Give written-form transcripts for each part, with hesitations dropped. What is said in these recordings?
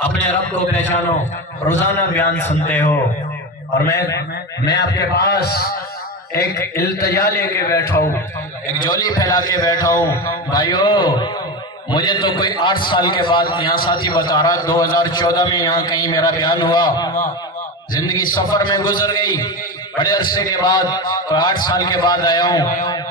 اپنے رب کو پہچانو، روزانہ بیان سنتے ہو، اور میں آپ کے پاس ایک التجا لے کے بیٹھا ہوں، ایک جولی پھیلا کے بیٹھا ہوں۔ بھائیو، مجھے تو کوئی 8 سال کے بعد یہاں ساتھی بتا رہا 2014 میں یہاں کہیں میرا بیان ہوا، زندگی سفر میں گزر گئی، بڑے عرصے کے بعد کوئی 8 سال کے بعد آیا ہوں،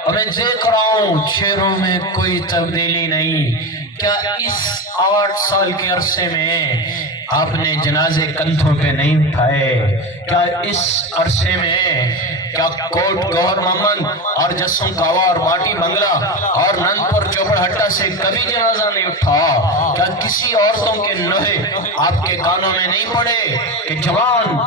اور میں دیکھ رہا ہوں چہروں میں کوئی تبدیلی نہیں۔ کیا اس 8 سال کے عرصے میں آپ نے جنازے کندھوں پہ نہیں اٹھائے؟ کیا اس عرصے میں کیا کوٹ گوہر محمد اور جسم کاوا اور باٹی بنگلہ اور نندپور چوپڑ ہٹا سے کبھی جنازہ نہیں اٹھا؟ کیا کسی عورتوں کے نوحے آپ کے کانوں میں نہیں پڑے کہ جوان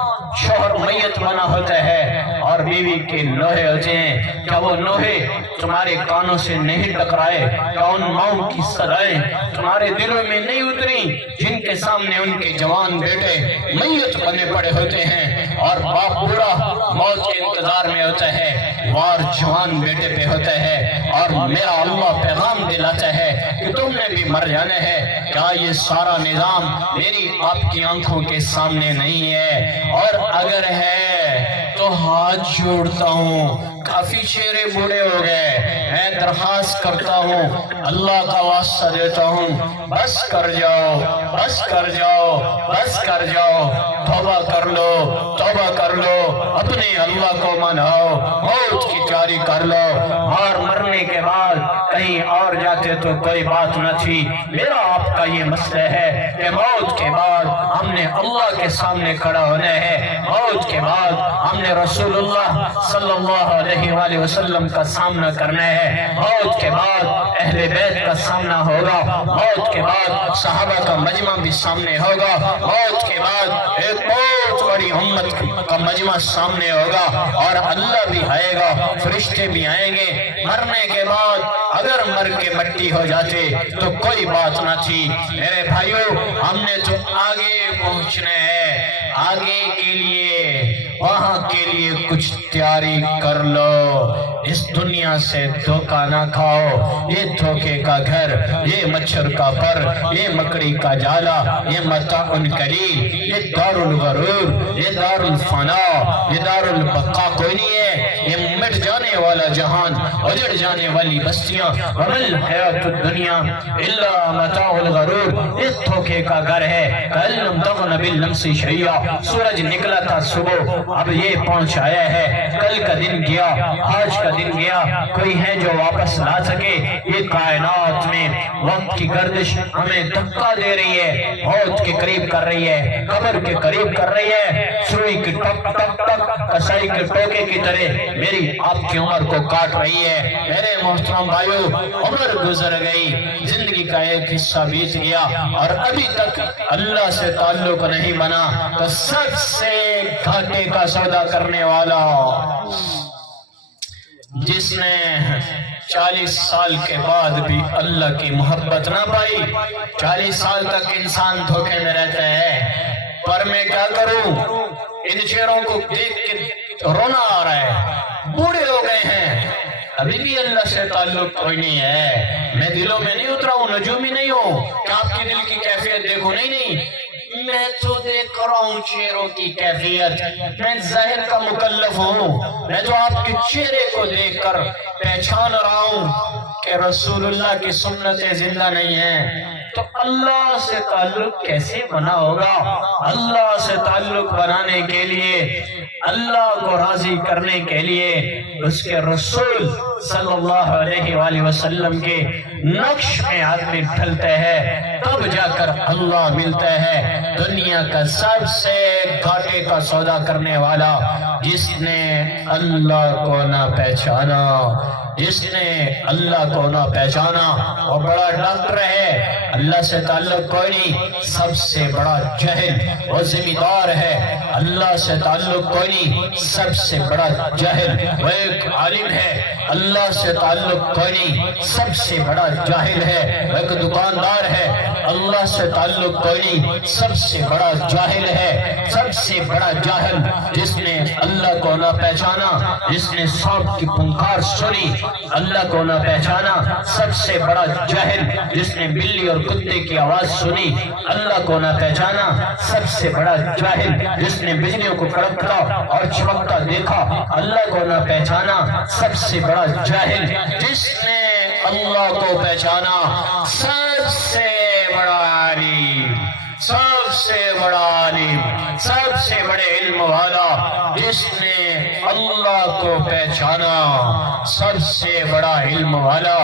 شوہر میت بنا ہوتا ہے اور بیوی کے نوحے ہوتے ہیں؟ کیا وہ نوحے تمہارے کانوں سے نہیں ٹکرائے؟ کیا ان ماؤں کی صدائیں تمہارے دلوں میں نہیں اتری جن کے سامنے ان کے جوان بیٹے میت بنے پڑے ہوتے ہیں اور باپ بوڑھا موت کے انتظار میں ہوتا ہے، وار جوان بیٹے پہ ہوتا ہے، اور میرا اللہ پیغام دلاتا ہے کہ تم نے بھی مر جانا ہے؟ کیا یہ سارا نظام میری آپ کی آنکھوں کے سامنے نہیں ہے؟ اور اگر ہے تو ہاتھ جوڑتا ہوں، کافی چہرے بوڑھے ہو گئے، میں درخواست کرتا ہوں، اللہ کا واسطہ دیتا ہوں، بس کر جاؤ، بس کر جاؤ، بس کر جاؤ، توبہ کر لو، توبہ کر لو، اپنے اللہ کو مناؤ، موت کی تیاری کر لو، اور مرنے کے بعد کہیں اور جاتے تو کوئی بات نہ تھی۔ میرا آپ کا یہ مسئلہ ہے کہ موت کے بعد ہم نے اللہ کے سامنے کھڑا ہونا ہے، موت کے بعد ہم نے رسول اللہ صلی اللہ علیہ وآلہ وسلم کا سامنا کرنا ہے، موت کے بعد اہل بیت کا سامنا ہوگا، موت کے بعد صحابہ کا مجمع بھی سامنے ہوگا، موت کے بعد ایک بہت بڑی امت کا مجمع سامنے ہوگا، اور اللہ بھی آئے گا، فرشتے بھی آئیں گے۔ مرنے کے بعد اگر مر کے مٹی ہو جاتے تو کوئی بات نہ تھی۔ میرے بھائیو، ہم نے تو آگے پہنچنا ہے، آگے کے لیے، وہاں کے لیے کچھ تیاری کر لو۔ اس دنیا سے دھوکہ نہ کھاؤ، یہ دھوکے کا گھر، یہ مچھر کا پر، یہ مکڑی کا جالا، یہ متاع قلیل، یہ دار الغرور، یہ دار الفنا، یہ دار البقا کوئی نہیں ہے، یہ مٹ جانے والا جہان، اجڑ جانے والی بستیاں، وَمَا الْحَيَاةُ الدُّنْيَا إِلَّا مَتَاعُ الْغَرُورِ، اس دھوکے کا گھر ہے۔ کَأَن لَّمْ تَغْنَ بِالْأَمْسِ شَيْئًا، سورج نکلا تھا صبح، اب یہ پہنچ آیا ہے، کل کا دن گیا، آج کا دن گیا، کوئی ہے جو واپس لا سکے؟ یہ کائنات میں وقت کی گردش ہمیں دھکا دے رہی ہے، موت کے قریب کر رہی ہے، قبر کے قریب کر رہی ہے، سوئی کی ٹک ٹک ٹک کسائی کے ٹوکے کی طرح میری آپ کی عمر کو کاٹ رہی ہے۔ میرے محترم بھائیو، عمر گزر گئی، زندگی کا ایک حصہ بیت گیا، اور ابھی تک اللہ سے تعلق نہیں بنا، تو سب سے گھاٹے کا سودا کرنے والا جس نے 40 سال کے بعد بھی اللہ کی محبت نہ پائی، 40 سال تک انسان دھوکے میں رہتا ہے۔ پر میں کیا کروں، ان چہروں کو دیکھ کے رونا آ رہا ہے، بوڑھے ہو گئے ہیں، ابھی بھی اللہ سے تعلق کوئی نہیں ہے۔ میں دلوں میں نہیں اترا ہوں، نجومی نہیں ہوں کہ آپ کی دل کی کیفیت دیکھو، نہیں، میں تو دیکھ رہا ہوں چہروں کی کیفیت، میں ظاہر کا مکلف ہوں، میں جو آپ کے چہرے کو دیکھ کر پہچان رہا ہوں کہ رسول اللہ کی سنتیں زندہ نہیں ہیں، تو اللہ سے تعلق کیسے بنا ہوگا؟ اللہ سے تعلق بنانے کے لیے، اللہ کو راضی کرنے کے لیے اس کے رسول صلی اللہ علیہ وآلہ وسلم کے نقش میں آدمی ڈھلتا ہے، تب جا کر اللہ ملتا ہے۔ دنیا کا سب سے گھاٹے کا سودا کرنے والا جس نے اللہ کو نہ پہچانا، جس نے اللہ کو نہ پہچانا، وہ بڑا ڈاکٹر ہے، اللہ سے تعلق کوئی نہیں، سب سے بڑا جاہل وہ ذمہ دار ہے، اللہ سے تعلق کوئی نہیں، سب سے بڑا جاہل وہ ایک عالم ہے، اللہ سے تعلق کوئی نہیں، سب سے بڑا جاہل ہے، وہ ایک دکاندار ہے، اللہ سے تعلق کوئی نہیں، سب سے بڑا جاہل ہے، سب سے بڑا جاہل جس نے اللہ کو نہ پہچانا، جس نے سانپ کی پنکار سنی اللہ کو نہ پہچانا، سب سے بڑا جاہل جس نے بلی اور کتے کی آواز سنی اللہ کو نہ پہچانا، سب سے بڑا جاہل جس نے بجلیوں کو کڑکتا اور چمکتا دیکھا اللہ کو نہ پہچانا، سب سے بڑا جاہل جس نے اللہ کو پہچانا، سب سے بڑا عالم، سب سے بڑا عالم، سب سے بڑے علم والا جس نے اللہ کو پہچانا، سب سے بڑا علم والا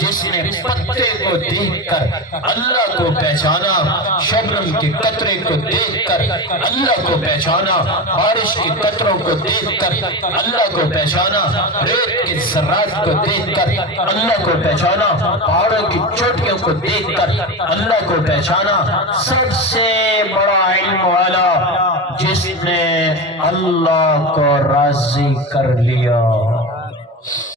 جس نے پتے کو دیکھ کر اللہ کو پہچانا، شبنم کے قطرے کو دیکھ کر اللہ کو پہچانا، بارش کے قطروں کو دیکھ کر اللہ کو پہچانا، ریت کے ذرات کو دیکھ کر اللہ کو پہچانا، پہاڑوں کی چوٹیوں کو دیکھ کر اللہ کو پہچانا، سب سے بڑا علم والا جس نے اللہ کو راضی کر لیا۔